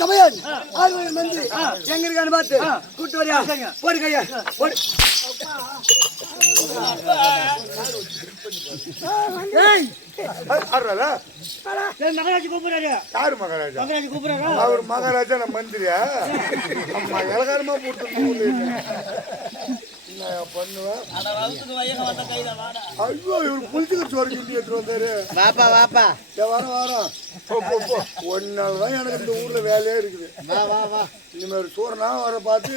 சமையல் மந்திரி எங்க இருக்கான்னு பார்த்து கூட்டு வரியா போடு கையா போடு. மகாராஜா கூப்பிடுறாரு. யாரு மகாராஜா? மகாராஜா கூப்பிடுறாரா? அவர் மகாராஜா நம்ம மந்திரியா? அம்மா இலகாரமா போட்டு பண்ணுவேன். ஐயோ இவரு புளிச்சுக்கிட்டு சோறு கிண்டி எடுத்துட்டு வந்தாரு. வாப்பா வாப்பா வாரம் ஒரு நாள் தான் எனக்கு இந்த ஊர்ல வேலையே இருக்குது. இந்த மாதிரி சோறனா வர பார்த்து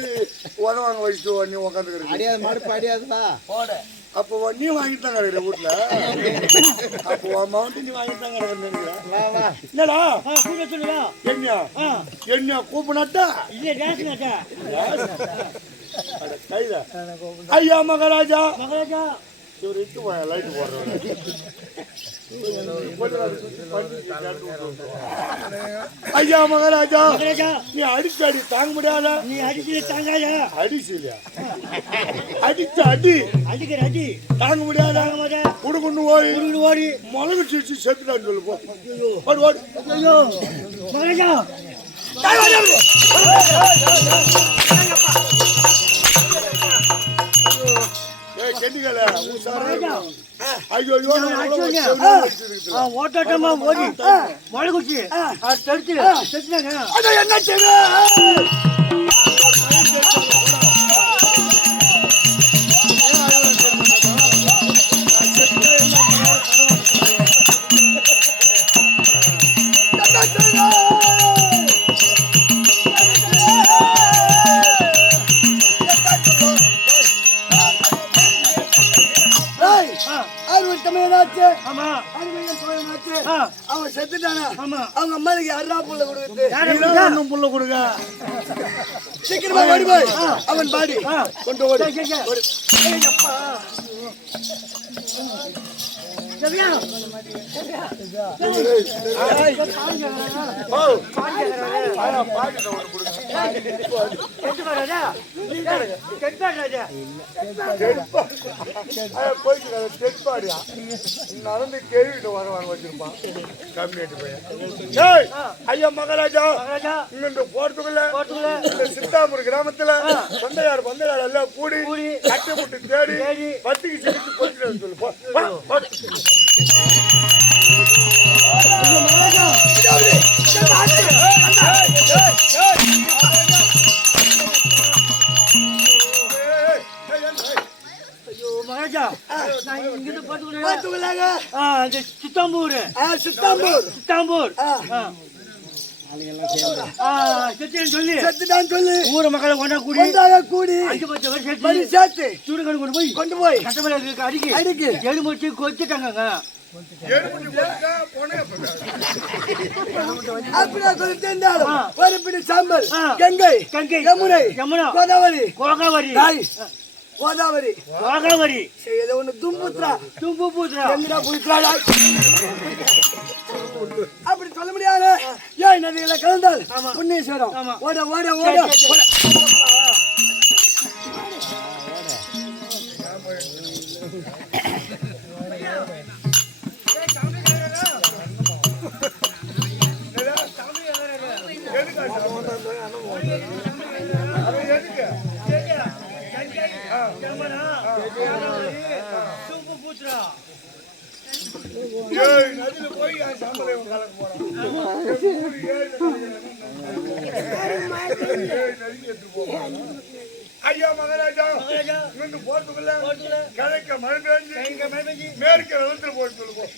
உதவாங்க வச்சுட்டு நீ உட்காந்துக்கிறேன் மறுப்பு அடியாதுப்பா. அப்போ நீ வாங்கிட்டு தான் கிடைக்கிற வீட்டுல. அப்போ அமௌண்ட் நீ வாங்கிட்டு தான் கிடைக்கிறேன். என்னடா என்ன கூப்பினாட்டா ஐயா மகாராஜா மகாராஜா இவருக்கு லைட் போடுறேன். ஐயா மகாராஜா நீ அடிச்சு அடி தாங்க முடியாத. நீ அடிச்சு தாங்காத. அடிச்சுலையா அடிச்சு அடி அடிக்கிற அடி தாங்க முடியாத. குடுக்குன்னு ஓடி ஓடி மிளகு சிரிச்சு செத்துட்டான்னு சொல்லு போ. ஓடி ஓடி. ஐயோ மகாராஜா ஓட்டாட்டமா ஓடி மழை குச்சி என்ன செய்ய அவன் செத்துட்டானா? அவங்க அம்மாக்கு யாரா புள்ள கொடுக்குது? புள்ள கொடுங்க சீக்கிரமா ஓடி போய் அவன் பாடி கொண்டு ஓடி. நடந்து கேள்விட்டு வர வச்சிருப்பான். ஐயா மகாராஜா இங்க போறதுக்குள்ள சித்தாபுரம் கிராமத்துல சொந்தக்கார பந்தக்கார எல்லாம் கூடி கட்டி முட்டு தேடி பத்திக்கு சிரிச்சு போட்டு சொல்லு. மகாராஜா நான் இங்கிருந்து பாத்துக்கலாங்க. சித்தாம்பூர் சித்தாம்பூர் சித்தாம்பூர் சொல்லி ஊர மக்களை ஒன்றா கூடி கூடி 5 வருஷம் சேர்த்து சூடுகடு கொண்டு போய் கட்டமலை அடிக்கி அடிக்கி எலும்பு கொச்சிட்டாங்க. சாம்பல் கங்கை கங்கை யமுனை யமுனா கோதாவரி கோதாவரி கோதாவரி கோதாவரி ஏதோ ஒண்ணு தும்புத்ரா தும்புபுத்ரா எங்கடா புத்ரா அப்படி சொல்ல முடியாது. ஏன் நதியில கலந்தால் புண்ணீஸ்வரம் ஓட ஓட ஓட ஐயா மகாராஜா போறதுக்குள்ள கிழக்க மழை பெஞ்சு மேற்கு வெள்ளத்தில் போய் சொல்லுவோம்.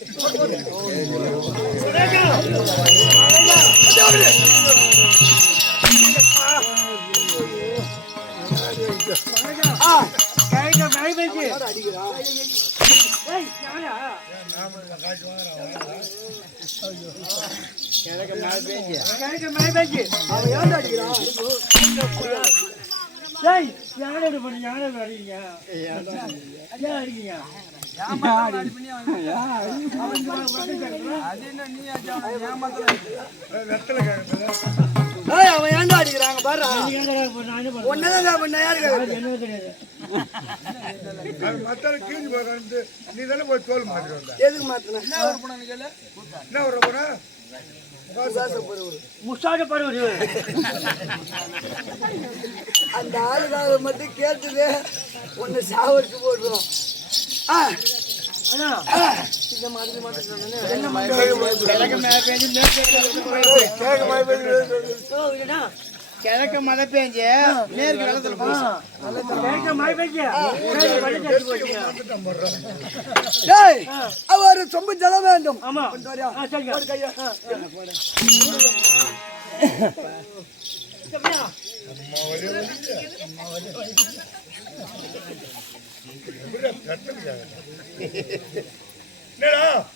அவன் ஏன்டா பண்ணிக்கிறாங்க பாரு. ஒன்னதான் பண்ண யாருக்கு மத்தாலும் கீழ்ச்சி போகாது. நீ தானே போய் தோல் மாத்திட்டு வந்த. எதுக்கு மாத்தின? என்ன ஒரு போனா முசாஜ பருவரு அந்த ஆளுக்காக மட்டும் கேட்டுது ஒன்னு சாவடிச்சு போட்டுரும். இந்த மாதிரி மட்டும் கிழக்கு மழை பெஞ்சு மேற்கு வெள்ளத்துல மழை பெஞ்சு அவர் சொம்பு ஜல வேண்டும். ஆமா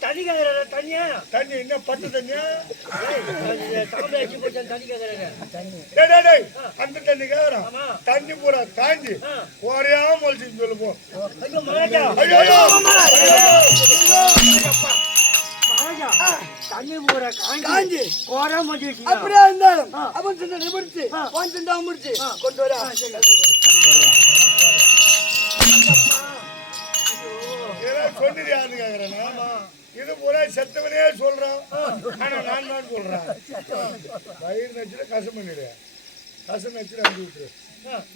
தண்ணி கேக்குற தண்ணியா தண்ணி என்ன பட்டு தண்ணியா தண்ணி கேக்குறாங்க அந்த தண்ணி கேக்குறான். தண்ணி பூரா காஞ்சி ஒரே மொழிச்சு சொல்லு போ. தண்ணி பூரா காஞ்சி கோரா மொழி அப்படியே இருந்தாலும் அவன் சொன்ன நிமிர்ச்சி முடிச்சு கொண்டு வர சொன்னது கேக்குறேன். இது பூரா செத்தவனே சொல்றான். ஆனா நான் தான் சொல்றேன். வயிறு நச்சுல கசம் பண்ணிடு. கசம் நச்சுல அஞ்சு விட்டுரு.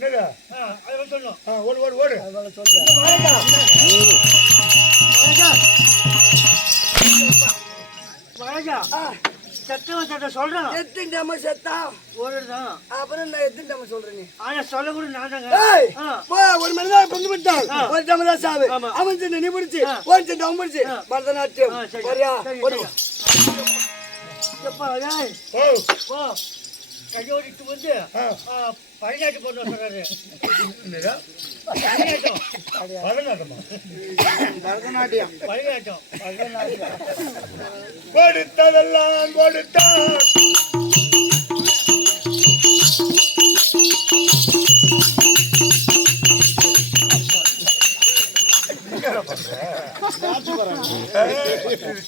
என்னடா ஓடு ஓடு ஓடு சத்தம் சொல்றான். எத்தனை செத்தா ஒருதான் அப்புறம் நான் எத்தனை சொல்றேன் நீ ஆனா சொல்ல கூட நான் தாங்க. ஒரு மனிதன் பொண்ணு விட்டான் ஒரு தமிழ் சாவு அவன் சின்ன நீ முடிச்சு ஒரு சின்ன அவன் முடிச்சு பரதநாட்டியம் சரியா கையோடிட்டு வந்து பதினாட்டு பொண்ணு சொல்றாரு. பரதநாட்டியம் பதினாட்டம் கொடுத்ததெல்லாம் கொடுத்தான்.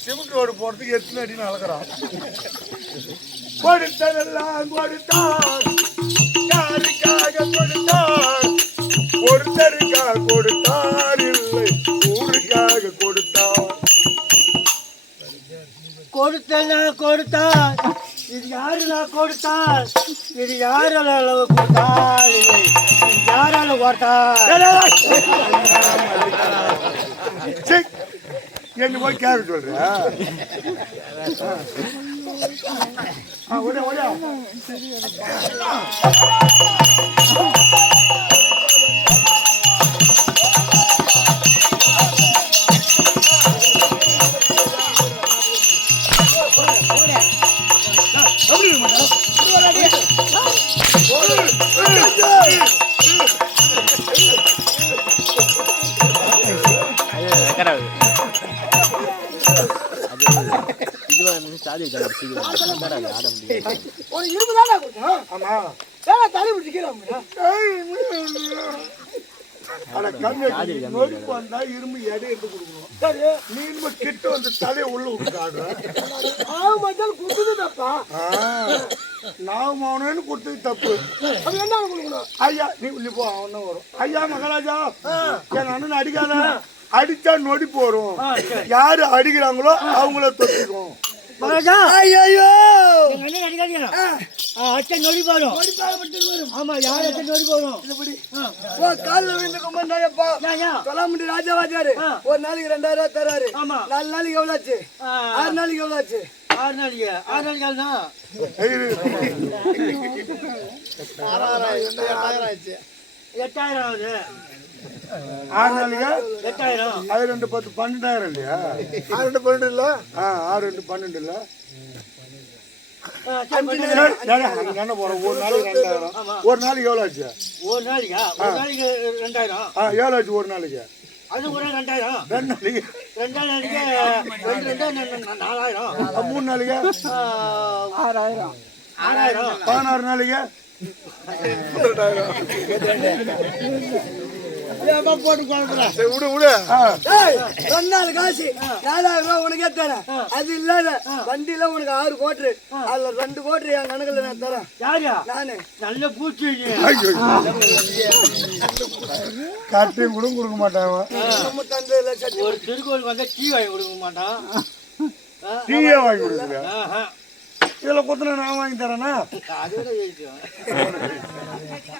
சிமெண்ட் ரோடு போறதுக்கு எத்தனை அடின்னு அளக்குறான். கொடுத்ததெல்லாம் கொடுத்தான். யாருக்காக கொடுத்தான்? ஒருத்தருக்காக கொடுத்தார் இல்லை ஊருக்காக கொடுத்தான். கொடுத்தா கொடுத்தான். இது யாரு நான் கொடுத்தான்? இது யாரால கொடுத்தான்? இல்லை யாரால கொடுத்தான்? என்ன போய் கேட்க சொல்ற? ஒரு இரும்பு தானே கொடுத்தோம். ஆமா தலை பிடிச்சிக்கிறோம். நோய்க்கு வந்தா இரும்பு எடை எடுத்து கொடுக்கணும். நீ இரும்பு கிட்ட வந்து தலையை உள்ள விட்டு ஆடுற. கொடுத்தது தப்பா? நான் மௌனன்னு கொடுத்தது தப்பு. அது என்ன கொடுக்கணும்? ஐயா நீ போ அவன் வரும். ஐயா மகாராஜா என் அண்ணன் அடிக்காத. அடிச்சா நொடி போறோம். யாரு அடிக்கிறாங்களோ அவங்கள தொட்டிக்கும். ஐயோ நொடி போடும். ஆமா யார் நொடி போடும்? காலில் விழுந்து கொம்பா சொல்ல முடியும். ராஜாவாச்சாரு ஒரு நாளைக்கு 2000 தராரு. 4 நாளைக்கு எவ்வளவு ஆச்சு? 6 நாளைக்கு எவ்வளவு ஆச்சு? 6 நாளைக்கு 6 நாளைக்கு 8000 ஆகுது. 6 நாளைக்கு 8000. அது 2 10 12,000 இல்லையா? 6 2 12 இல்ல? 6 2 12 இல்ல? ஒரு நாளைக்கு 2000. ஒரு நாளைக்கு எவ்வளவு ஆச்சு? ஒரு நாளைக்கு 2000. எவ்வளவு ஆச்சு ஒரு நாளைக்கு? அது ஒரு 2000. 2 நாளைக்கு 2 நாளைக்கு 4000. 3 நாளைக்கு 6000. 16 நாளைக்கு ஏப்பா போட்டு குழம்புறா. சரி, விடு விடு ஏய், 2 நாள் காசு 4000 ரூபாய் உனக்கே தரேன். அது இல்லாத வண்டியில உனக்கு 6 கோட்டு, அதுல 2 கோட்டு என் கணக்குல நான் தரேன். யாரியா? நானு நல்ல பூச்சி வைங்க. கட்டையும் கூட கொடுக்க மாட்டான் நம்ம தந்ததுல சட்டி ஒரு திருக்கோவில் வந்தா டீ வாங்கி கொடுக்க மாட்டான். டீயே வாங்கி கொடுக்குறேன் ஆஹா. இதுல குத்துன நான் வாங்கி தரேனா அதோட ஜெயிச்சோம்.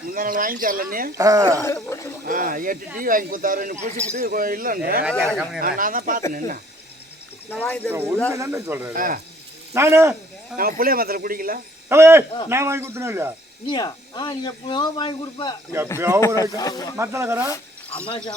முந்தா நாள் வாங்கி தரல நீ? 8 டீ வாங்கி கொடுத்தாரு. நீ பூசிக்கிட்டு இல்லைன்னு நான் தான் பார்த்தேன். என்ன நான் வாங்கி தரேன். உண்மைதானே சொல்றேன் நானு நம்ம புளிய மரத்துல குடிக்கல. ஏய், நான் வாங்கி கொடுத்தேன் இல்லையா நீயா? நீ எப்போ வாங்கி கொடுப்ப. எப்பயோ ஒரு மத்தல கடை அம்மாச்சி